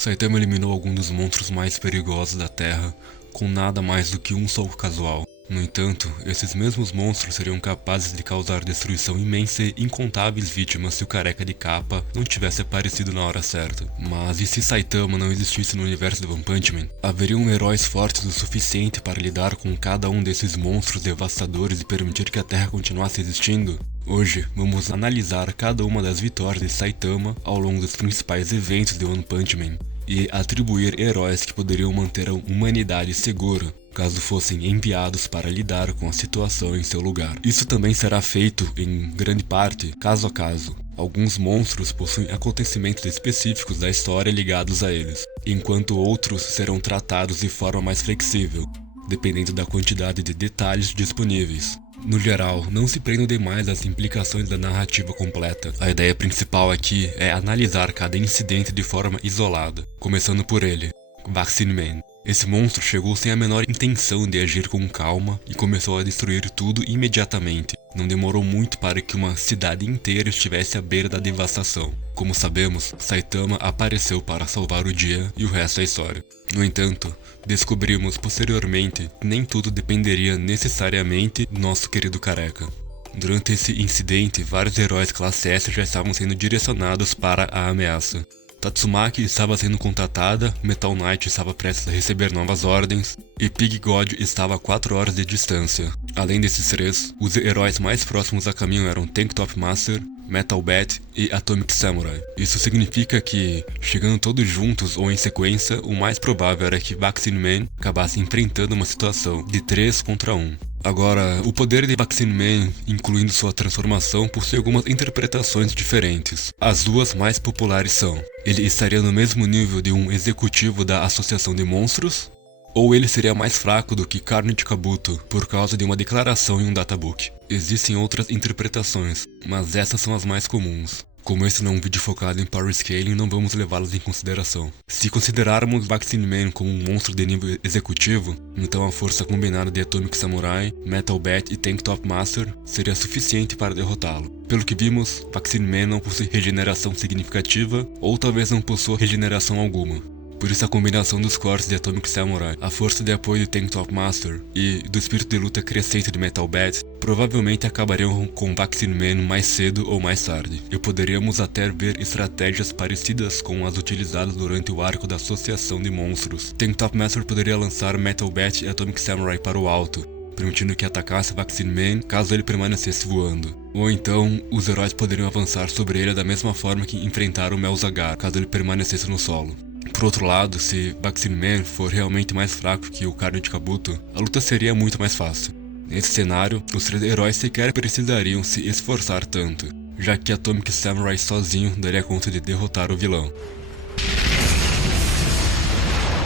Saitama eliminou alguns dos monstros mais perigosos da Terra com nada mais do que um soco casual. No entanto, esses mesmos monstros seriam capazes de causar destruição imensa e incontáveis vítimas se o Careca de Capa não tivesse aparecido na hora certa. Mas e se Saitama não existisse no universo de One Punch Man? Haveriam heróis fortes o suficiente para lidar com cada um desses monstros devastadores e permitir que a Terra continuasse existindo? Hoje, vamos analisar cada uma das vitórias de Saitama ao longo dos principais eventos de One Punch Man e atribuir heróis que poderiam manter a humanidade segura caso fossem enviados para lidar com a situação em seu lugar. Isso também será feito, em grande parte, caso a caso. Alguns monstros possuem acontecimentos específicos da história ligados a eles, enquanto outros serão tratados de forma mais flexível, dependendo da quantidade de detalhes disponíveis. No geral, não se prendam demais às implicações da narrativa completa. A ideia principal aqui é analisar cada incidente de forma isolada, começando por ele, Vaccine Man. Esse monstro chegou sem a menor intenção de agir com calma e começou a destruir tudo imediatamente. Não demorou muito para que uma cidade inteira estivesse à beira da devastação. Como sabemos, Saitama apareceu para salvar o dia e o resto é história. No entanto, descobrimos posteriormente que nem tudo dependeria necessariamente do nosso querido Careca. Durante esse incidente, vários heróis classe S já estavam sendo direcionados para a ameaça. Tatsumaki estava sendo contatada, Metal Knight estava prestes a receber novas ordens, e Pig God estava a 4 horas de distância. Além desses três, os heróis mais próximos a caminho eram Tank Top Master, Metal Bat e Atomic Samurai. Isso significa que, chegando todos juntos ou em sequência, o mais provável era que Vaccine Man acabasse enfrentando uma situação de 3 contra 1. Agora, o poder de Vaccine Man, incluindo sua transformação, possui algumas interpretações diferentes. As duas mais populares são: ele estaria no mesmo nível de um executivo da Associação de Monstros, ou ele seria mais fraco do que Carnage Kabuto por causa de uma declaração em um databook. Existem outras interpretações, mas essas são as mais comuns. Como esse não é um vídeo focado em Power Scaling, não vamos levá-las em consideração. Se considerarmos Vaccine Man como um monstro de nível executivo, então a força combinada de Atomic Samurai, Metal Bat e Tank Top Master seria suficiente para derrotá-lo. Pelo que vimos, Vaccine Man não possui regeneração significativa, ou talvez não possua regeneração alguma. Por isso a combinação dos cortes de Atomic Samurai, a força de apoio de Tank Top Master e do espírito de luta crescente de Metal Bat provavelmente acabariam com Vaccine Man mais cedo ou mais tarde. E poderíamos até ver estratégias parecidas com as utilizadas durante o arco da Associação de Monstros. Tank Top Master poderia lançar Metal Bat e Atomic Samurai para o alto, permitindo que atacasse Vaccine Man caso ele permanecesse voando. Ou então, os heróis poderiam avançar sobre ele da mesma forma que enfrentaram Melzagar, caso ele permanecesse no solo. Por outro lado, se Vaccine Man for realmente mais fraco que o Carnage Kabuto, a luta seria muito mais fácil. Nesse cenário, os 3 heróis sequer precisariam se esforçar tanto, já que Atomic Samurai sozinho daria conta de derrotar o vilão.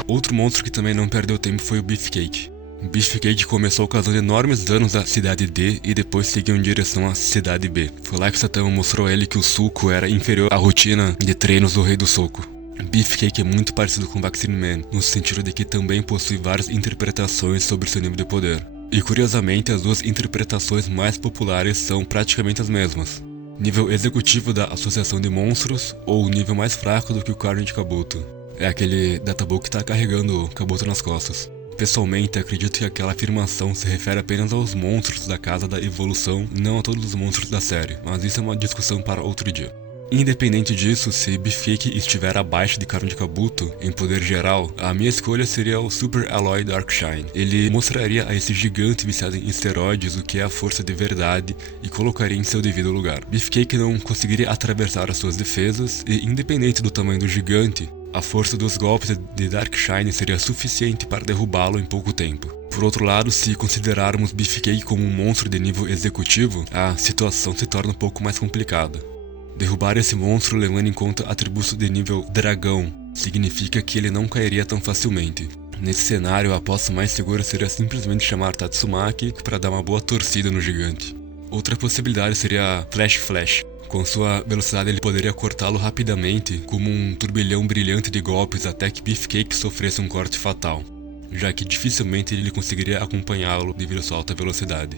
Outro monstro que também não perdeu tempo foi o Beefcake. Beefcake começou causando enormes danos à cidade D e depois seguiu em direção à cidade B. Foi lá que Saitama mostrou a ele que o Suco era inferior à rotina de treinos do Rei do Soco. Beefcake é muito parecido com Vaccine Man, no sentido de que também possui várias interpretações sobre seu nível de poder. E curiosamente, as duas interpretações mais populares são praticamente as mesmas. Nível executivo da Associação de Monstros, ou nível mais fraco do que o Carnage Kabuto. É aquele databook que tá carregando o Kabuto nas costas. Pessoalmente, acredito que aquela afirmação se refere apenas aos monstros da Casa da Evolução, não a todos os monstros da série, mas isso é uma discussão para outro dia. Independente disso, se Beefcake estiver abaixo de Carnage Kabuto em poder geral, a minha escolha seria o Super Alloy Darkshine. Ele mostraria a esse gigante viciado em esteroides o que é a força de verdade e colocaria em seu devido lugar. Beefcake não conseguiria atravessar as suas defesas e, independente do tamanho do gigante, a força dos golpes de Darkshine seria suficiente para derrubá-lo em pouco tempo. Por outro lado, se considerarmos Beefcake como um monstro de nível executivo, a situação se torna um pouco mais complicada. Derrubar esse monstro levando em conta atributos de nível dragão significa que ele não cairia tão facilmente. Nesse cenário, a aposta mais segura seria simplesmente chamar Tatsumaki para dar uma boa torcida no gigante. Outra possibilidade seria Flash Flash. Com sua velocidade ele poderia cortá-lo rapidamente como um turbilhão brilhante de golpes até que Beefcake sofresse um corte fatal, já que dificilmente ele conseguiria acompanhá-lo devido à sua alta velocidade.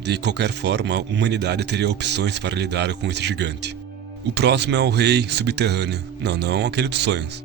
De qualquer forma, a humanidade teria opções para lidar com esse gigante. O próximo é o Rei Subterrâneo. Não aquele dos sonhos.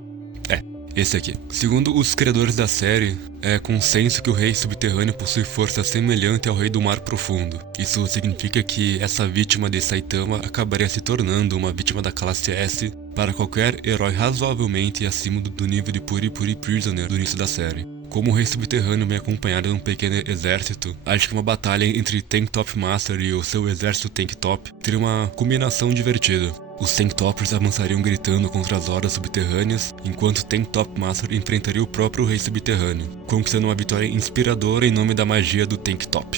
esse aqui. Segundo os criadores da série, é consenso que o Rei Subterrâneo possui força semelhante ao Rei do Mar Profundo. Isso significa que essa vítima de Saitama acabaria se tornando uma vítima da classe S para qualquer herói razoavelmente acima do nível de Puri Puri Prisoner do início da série. Como o Rei Subterrâneo vem acompanhado de um pequeno exército, acho que uma batalha entre Tank Top Master e o seu exército Tank Top teria uma combinação divertida. Os Tank Toppers avançariam gritando contra as hordas subterrâneas, enquanto Tank Top Master enfrentaria o próprio Rei Subterrâneo, conquistando uma vitória inspiradora em nome da magia do Tank Top.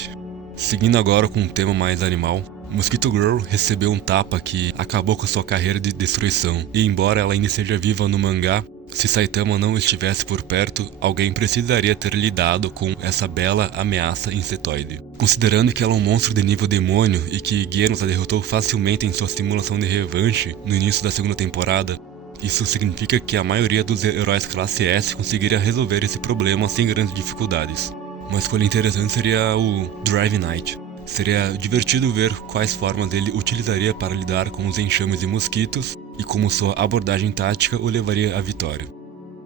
Seguindo agora com um tema mais animal, Mosquito Girl recebeu um tapa que acabou com sua carreira de destruição, e embora ela ainda seja viva no mangá, se Saitama não estivesse por perto, alguém precisaria ter lidado com essa bela ameaça insetoide. Considerando que ela é um monstro de nível demônio e que Genos a derrotou facilmente em sua simulação de revanche no início da segunda temporada, isso significa que a maioria dos heróis classe S conseguiria resolver esse problema sem grandes dificuldades. Uma escolha interessante seria o Drive Knight. Seria divertido ver quais formas ele utilizaria para lidar com os enxames de mosquitos e como sua abordagem tática o levaria à vitória.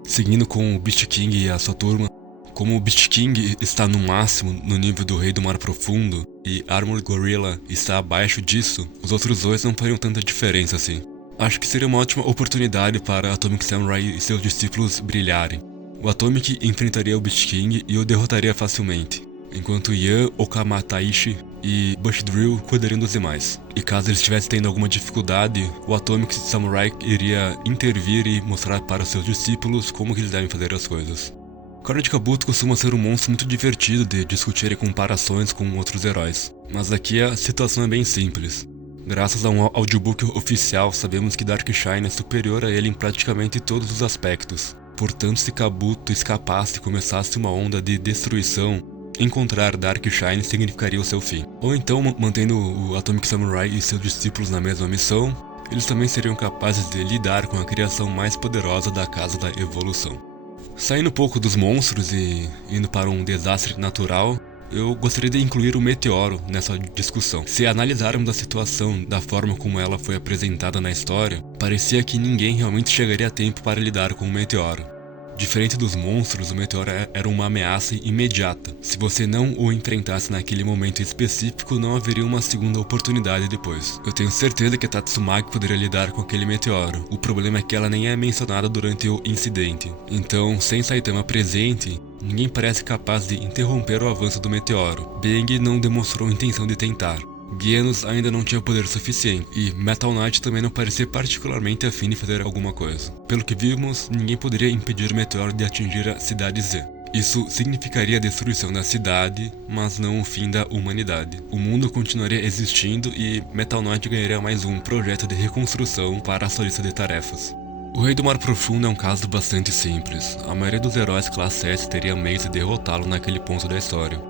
Seguindo com o Beast King e a sua turma, como o Beast King está no máximo no nível do Rei do Mar Profundo e Armored Gorilla está abaixo disso, os outros dois não fariam tanta diferença assim. Acho que seria uma ótima oportunidade para Atomic Samurai e seus discípulos brilharem. O Atomic enfrentaria o Beast King e o derrotaria facilmente, enquanto Yan, Okamataishi e Bushdrill cuidariam dos demais. E caso eles estivessem tendo alguma dificuldade, o Atomic Samurai iria intervir e mostrar para seus discípulos como que eles devem fazer as coisas. Cara de Kabuto costuma ser um monstro muito divertido de discutir em comparações com outros heróis, mas aqui a situação é bem simples. Graças a um audiobook oficial, sabemos que Dark Shine é superior a ele em praticamente todos os aspectos. Portanto, se Kabuto escapasse e começasse uma onda de destruição, encontrar Dark Shine significaria o seu fim. Ou então, mantendo o Atomic Samurai e seus discípulos na mesma missão, eles também seriam capazes de lidar com a criação mais poderosa da Casa da Evolução. Saindo um pouco dos monstros e indo para um desastre natural, eu gostaria de incluir o meteoro nessa discussão. Se analisarmos a situação da forma como ela foi apresentada na história, parecia que ninguém realmente chegaria a tempo para lidar com o meteoro. Diferente dos monstros, o meteoro era uma ameaça imediata. Se você não o enfrentasse naquele momento específico, não haveria uma segunda oportunidade depois. Eu tenho certeza que a Tatsumaki poderia lidar com aquele meteoro. O problema é que ela nem é mencionada durante o incidente. Então, sem Saitama presente, ninguém parece capaz de interromper o avanço do meteoro. Bang não demonstrou intenção de tentar. Genos ainda não tinha poder suficiente, e Metal Knight também não parecia particularmente afim de fazer alguma coisa. Pelo que vimos, ninguém poderia impedir o meteoro de atingir a Cidade Z. Isso significaria a destruição da cidade, mas não o fim da humanidade. O mundo continuaria existindo e Metal Knight ganharia mais um projeto de reconstrução para a sua lista de tarefas. O Rei do Mar Profundo é um caso bastante simples. A maioria dos heróis classe S teria meios de derrotá-lo naquele ponto da história.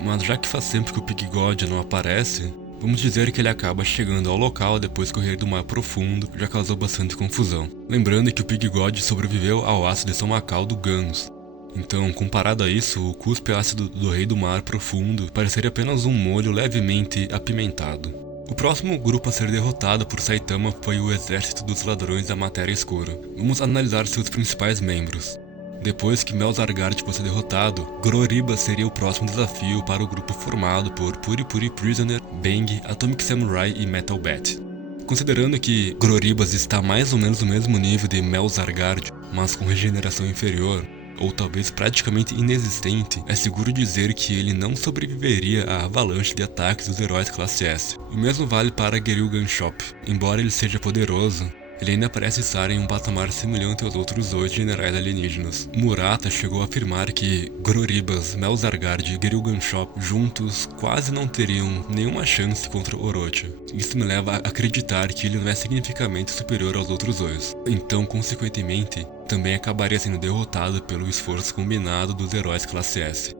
Mas já que faz tempo que o Pig God não aparece, vamos dizer que ele acaba chegando ao local depois que o Rei do Mar Profundo já causou bastante confusão. Lembrando que o Pig God sobreviveu ao ácido estomacal do Ganos. Então, comparado a isso, o cuspe ácido do Rei do Mar Profundo pareceria apenas um molho levemente apimentado. O próximo grupo a ser derrotado por Saitama foi o Exército dos Ladrões da Matéria Escura. Vamos analisar seus principais membros. Depois que Melzargard fosse derrotado, Groribas seria o próximo desafio para o grupo formado por Puri Puri Prisoner, Bang, Atomic Samurai e Metal Bat. Considerando que Groribas está mais ou menos no mesmo nível de Melzargard, mas com regeneração inferior, ou talvez praticamente inexistente, é seguro dizer que ele não sobreviveria à avalanche de ataques dos heróis classe S. O mesmo vale para Geril Gunshop. Embora ele seja poderoso, ele ainda parece estar em um patamar semelhante aos outros dois generais alienígenas. Murata chegou a afirmar que Groribas, Melzargard e Geril Gunshop juntos quase não teriam nenhuma chance contra Orochi. Isso me leva a acreditar que ele não é significativamente superior aos outros dois. Então, consequentemente, também acabaria sendo derrotado pelo esforço combinado dos heróis classe S.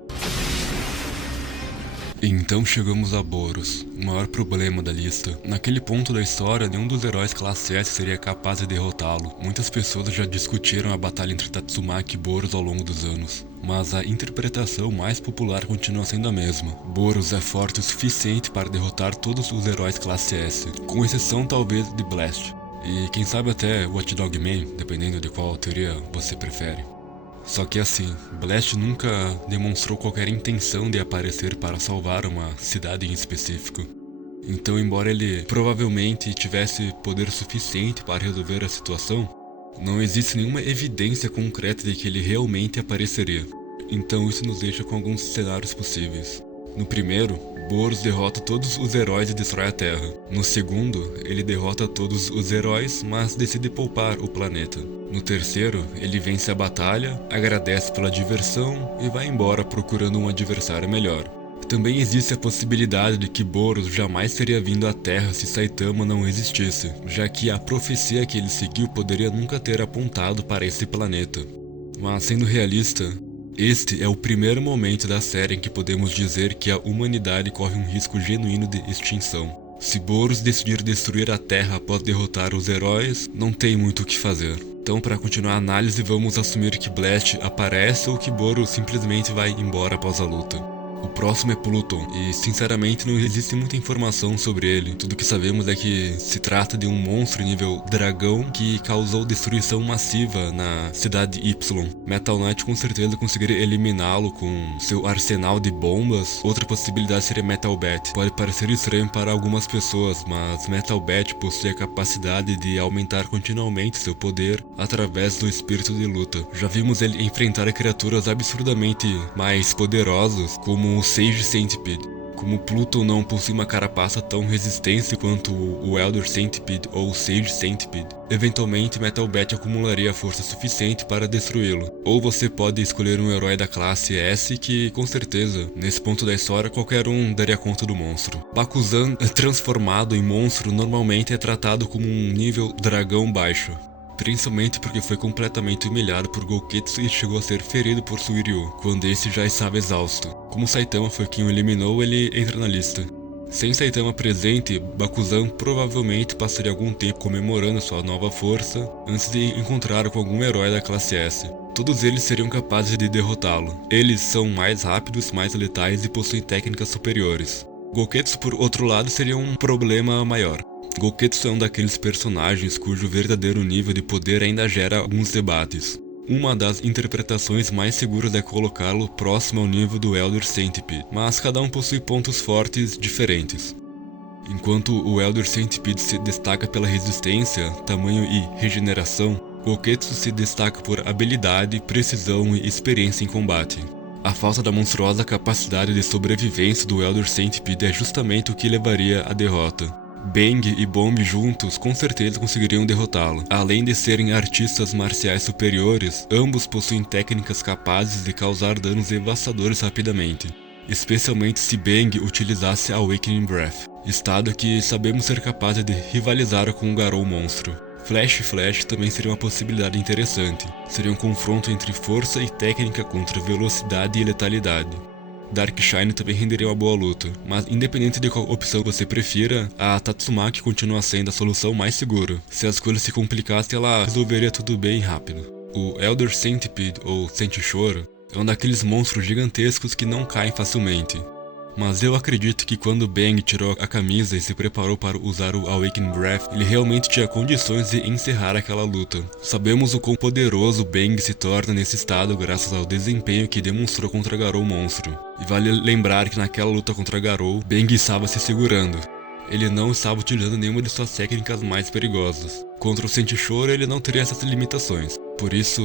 Então chegamos a Boros, o maior problema da lista. Naquele ponto da história, nenhum dos heróis classe S seria capaz de derrotá-lo. Muitas pessoas já discutiram a batalha entre Tatsumaki e Boros ao longo dos anos, mas a interpretação mais popular continua sendo a mesma. Boros é forte o suficiente para derrotar todos os heróis classe S, com exceção talvez de Blast. E quem sabe até Watch Dog Man, dependendo de qual teoria você prefere. Só que assim, Blast nunca demonstrou qualquer intenção de aparecer para salvar uma cidade em específico. Então, embora ele provavelmente tivesse poder suficiente para resolver a situação, não existe nenhuma evidência concreta de que ele realmente apareceria. Então isso nos deixa com alguns cenários possíveis. No primeiro, Boros derrota todos os heróis e destrói a Terra. No segundo, ele derrota todos os heróis, mas decide poupar o planeta. No terceiro, ele vence a batalha, agradece pela diversão e vai embora procurando um adversário melhor. Também existe a possibilidade de que Boros jamais teria vindo à Terra se Saitama não existisse, já que a profecia que ele seguiu poderia nunca ter apontado para esse planeta. Mas sendo realista, este é o primeiro momento da série em que podemos dizer que a humanidade corre um risco genuíno de extinção. Se Boros decidir destruir a Terra após derrotar os heróis, não tem muito o que fazer. Então, para continuar a análise, vamos assumir que Blast aparece ou que Boros simplesmente vai embora após a luta. O próximo é Pluton, e sinceramente não existe muita informação sobre ele. Tudo que sabemos é que se trata de um monstro nível dragão que causou destruição massiva na cidade Y. Metal Knight com certeza conseguiria eliminá-lo com seu arsenal de bombas. Outra possibilidade seria Metal Bat. Pode parecer estranho para algumas pessoas, mas Metal Bat possui a capacidade de aumentar continuamente seu poder através do espírito de luta. Já vimos ele enfrentar criaturas absurdamente mais poderosas, como o Sage Centipede. Como Pluton não possui uma carapaça tão resistente quanto o Elder Centipede ou o Sage Centipede, eventualmente Metal Bat acumularia força suficiente para destruí-lo. Ou você pode escolher um herói da classe S que, com certeza, nesse ponto da história, qualquer um daria conta do monstro. Bakuzan, transformado em monstro, normalmente é tratado como um nível dragão baixo, principalmente porque foi completamente humilhado por Gouketsu e chegou a ser ferido por Suiryu, quando esse já estava exausto. Como Saitama foi quem o eliminou, ele entra na lista. Sem Saitama presente, Bakuzan provavelmente passaria algum tempo comemorando sua nova força antes de encontrar com algum herói da classe S. Todos eles seriam capazes de derrotá-lo. Eles são mais rápidos, mais letais e possuem técnicas superiores. Gouketsu, por outro lado, seria um problema maior. Gouketsu é um daqueles personagens cujo verdadeiro nível de poder ainda gera alguns debates. Uma das interpretações mais seguras é colocá-lo próximo ao nível do Elder Centipede, mas cada um possui pontos fortes diferentes. Enquanto o Elder Centipede se destaca pela resistência, tamanho e regeneração, Gouketsu se destaca por habilidade, precisão e experiência em combate. A falta da monstruosa capacidade de sobrevivência do Elder Centipede é justamente o que levaria à derrota. Bang e Bomb juntos com certeza conseguiriam derrotá-lo. Além de serem artistas marciais superiores, ambos possuem técnicas capazes de causar danos devastadores rapidamente, especialmente se Bang utilizasse Awakening Breath, estado que sabemos ser capaz de rivalizar com o Garou monstro. Flash e Flash também seria uma possibilidade interessante. Seria um confronto entre força e técnica contra velocidade e letalidade. Darkshine também renderia uma boa luta, mas independente de qual opção você prefira, a Tatsumaki continua sendo a solução mais segura. Se as coisas se complicassem, ela resolveria tudo bem rápido. O Elder Centipede, ou Sentishora, é um daqueles monstros gigantescos que não caem facilmente. Mas eu acredito que quando Bang tirou a camisa e se preparou para usar o Awakening Breath, ele realmente tinha condições de encerrar aquela luta. Sabemos o quão poderoso Bang se torna nesse estado graças ao desempenho que demonstrou contra Garou monstro. E vale lembrar que naquela luta contra Garou, Bang estava se segurando. Ele não estava utilizando nenhuma de suas técnicas mais perigosas. Contra o Sentishora ele não teria essas limitações. Por isso,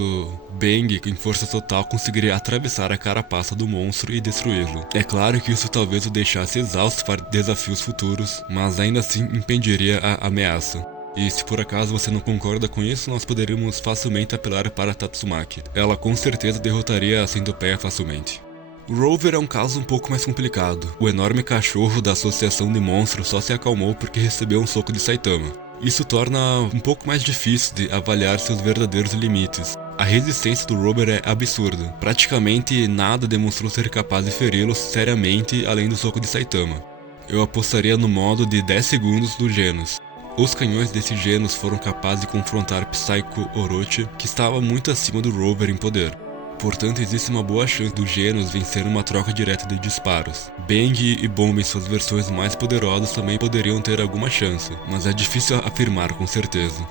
Bang, em força total, conseguiria atravessar a carapaça do monstro e destruí-lo. É claro que isso talvez o deixasse exausto para desafios futuros, mas ainda assim impediria a ameaça. E se por acaso você não concorda com isso, nós poderíamos facilmente apelar para Tatsumaki. Ela com certeza derrotaria a Centopeia facilmente. O Rover é um caso um pouco mais complicado. O enorme cachorro da associação de monstros só se acalmou porque recebeu um soco de Saitama. Isso torna um pouco mais difícil de avaliar seus verdadeiros limites. A resistência do Rover é absurda. Praticamente nada demonstrou ser capaz de feri-lo seriamente além do soco de Saitama. Eu apostaria no modo de 10 segundos do Genos. Os canhões desse Genos foram capazes de confrontar Psycho Orochi, que estava muito acima do Rover em poder. Portanto, existe uma boa chance do Genos vencer uma troca direta de disparos. Bang e Bomb em suas versões mais poderosas também poderiam ter alguma chance, mas é difícil afirmar com certeza.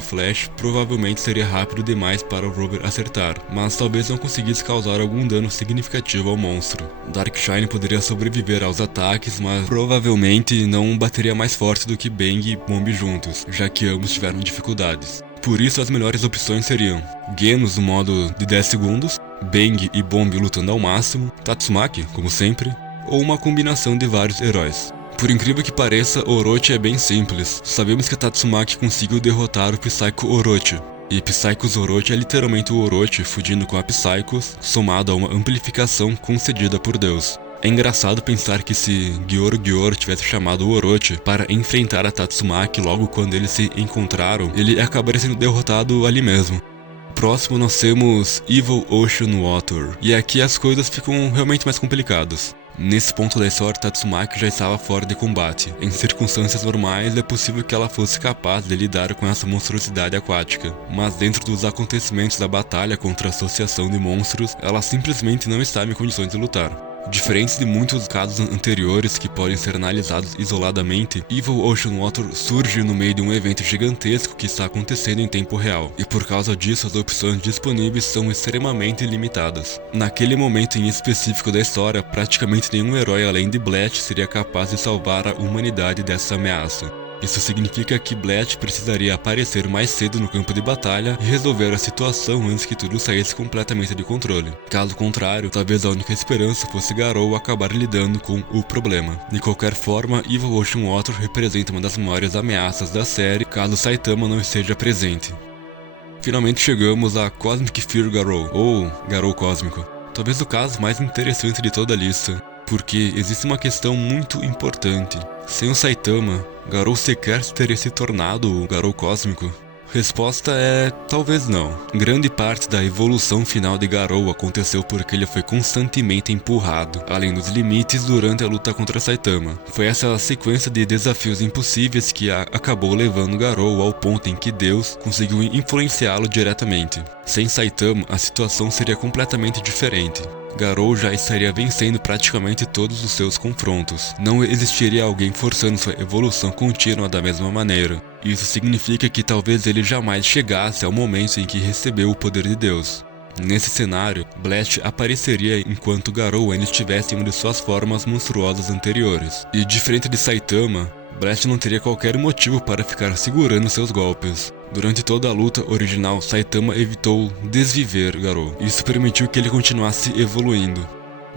Flash provavelmente seria rápido demais para o Rover acertar, mas talvez não conseguisse causar algum dano significativo ao monstro. Darkshine poderia sobreviver aos ataques, mas provavelmente não bateria mais forte do que Bang e Bomb juntos, já que ambos tiveram dificuldades. Por isso as melhores opções seriam Genos no modo de 10 segundos, Bang e Bomb lutando ao máximo, Tatsumaki, como sempre, ou uma combinação de vários heróis. Por incrível que pareça, Orochi é bem simples. Sabemos que a Tatsumaki conseguiu derrotar o Psycho Orochi, e Psychos Orochi é literalmente o Orochi fugindo com a Psychos, somado a uma amplificação concedida por Deus. É engraçado pensar que se Gyor tivesse chamado o Orochi para enfrentar a Tatsumaki logo quando eles se encontraram, ele acabaria sendo derrotado ali mesmo. Próximo nós temos Evil Ocean Water, e aqui as coisas ficam realmente mais complicadas. Nesse ponto da história, Tatsumaki já estava fora de combate. Em circunstâncias normais, é possível que ela fosse capaz de lidar com essa monstruosidade aquática, mas dentro dos acontecimentos da batalha contra a associação de monstros, ela simplesmente não estava em condições de lutar. Diferente de muitos casos anteriores que podem ser analisados isoladamente, Evil Ocean Water surge no meio de um evento gigantesco que está acontecendo em tempo real, e por causa disso as opções disponíveis são extremamente limitadas. Naquele momento em específico da história, praticamente nenhum herói além de Bletch seria capaz de salvar a humanidade dessa ameaça. Isso significa que Bletch precisaria aparecer mais cedo no campo de batalha e resolver a situação antes que tudo saísse completamente de controle. Caso contrário, talvez a única esperança fosse Garou acabar lidando com o problema. De qualquer forma, Evil Ocean Water representa uma das maiores ameaças da série caso Saitama não esteja presente. Finalmente chegamos a Cosmic Fear Garou, ou Garou Cósmico. Talvez o caso mais interessante de toda a lista, porque existe uma questão muito importante. Sem o Saitama, Garou sequer teria se tornado o Garou Cósmico? Resposta é talvez não. Grande parte da evolução final de Garou aconteceu porque ele foi constantemente empurrado, além dos limites durante a luta contra Saitama. Foi essa sequência de desafios impossíveis que acabou levando Garou ao ponto em que Deus conseguiu influenciá-lo diretamente. Sem Saitama, a situação seria completamente diferente. Garou já estaria vencendo praticamente todos os seus confrontos. Não existiria alguém forçando sua evolução contínua da mesma maneira. Isso significa que talvez ele jamais chegasse ao momento em que recebeu o poder de Deus. Nesse cenário, Bletch apareceria enquanto Garou ainda estivesse em uma de suas formas monstruosas anteriores. E diferente de Saitama, Bletch não teria qualquer motivo para ficar segurando seus golpes. Durante toda a luta original, Saitama evitou desviver Garou. Isso permitiu que ele continuasse evoluindo.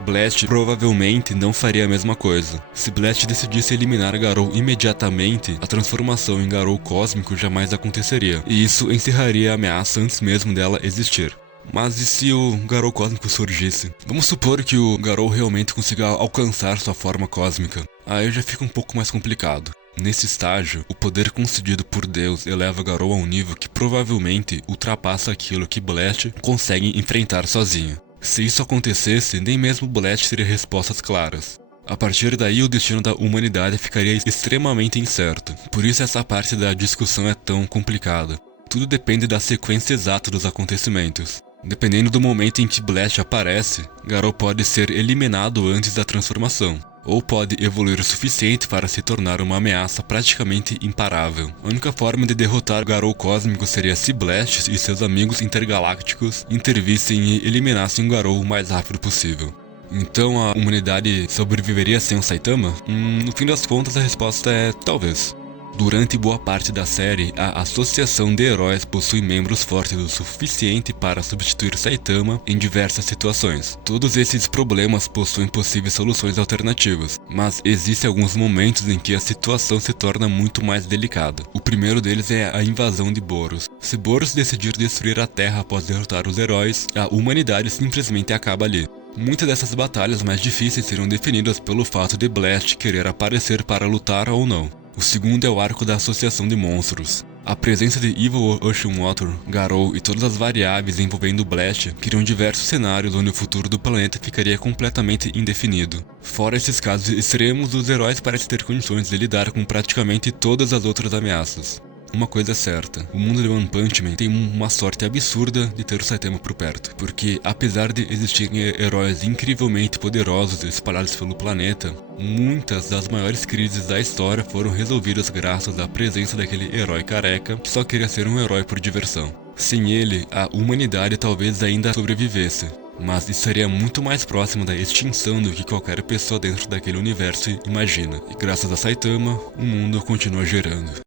Bletch provavelmente não faria a mesma coisa. Se Bletch decidisse eliminar Garou imediatamente, a transformação em Garou Cósmico jamais aconteceria, e isso encerraria a ameaça antes mesmo dela existir. Mas e se o Garou Cósmico surgisse? Vamos supor que o Garou realmente consiga alcançar sua forma cósmica. Aí já fica um pouco mais complicado. Nesse estágio, o poder concedido por Deus eleva Garou a um nível que provavelmente ultrapassa aquilo que Bletch consegue enfrentar sozinho. Se isso acontecesse, nem mesmo Bletch teria respostas claras. A partir daí, o destino da humanidade ficaria extremamente incerto. Por isso essa parte da discussão é tão complicada. Tudo depende da sequência exata dos acontecimentos. Dependendo do momento em que Bletch aparece, Garou pode ser eliminado antes da transformação, ou pode evoluir o suficiente para se tornar uma ameaça praticamente imparável. A única forma de derrotar o Garou Cósmico seria se Bletch e seus amigos intergalácticos intervissem e eliminassem o Garou o mais rápido possível. Então a humanidade sobreviveria sem o Saitama? No fim das contas a resposta é talvez. Durante boa parte da série, a Associação de Heróis possui membros fortes o suficiente para substituir Saitama em diversas situações. Todos esses problemas possuem possíveis soluções alternativas, mas existem alguns momentos em que a situação se torna muito mais delicada. O primeiro deles é a invasão de Boros. Se Boros decidir destruir a Terra após derrotar os heróis, a humanidade simplesmente acaba ali. Muitas dessas batalhas mais difíceis serão definidas pelo fato de Bletch querer aparecer para lutar ou não. O segundo é o arco da Associação de Monstros. A presença de Evil Ocean Water, Garou e todas as variáveis envolvendo Bletch criam diversos cenários onde o futuro do planeta ficaria completamente indefinido. Fora esses casos extremos, os heróis parecem ter condições de lidar com praticamente todas as outras ameaças. uma coisa é certa, o mundo de One Punch Man tem uma sorte absurda de ter o Saitama por perto, porque apesar de existirem heróis incrivelmente poderosos espalhados pelo planeta, muitas das maiores crises da história foram resolvidas graças à presença daquele herói careca que só queria ser um herói por diversão. Sem ele, a humanidade talvez ainda sobrevivesse, mas estaria muito mais próximo da extinção do que qualquer pessoa dentro daquele universo imagina. E graças a Saitama, o mundo continua girando.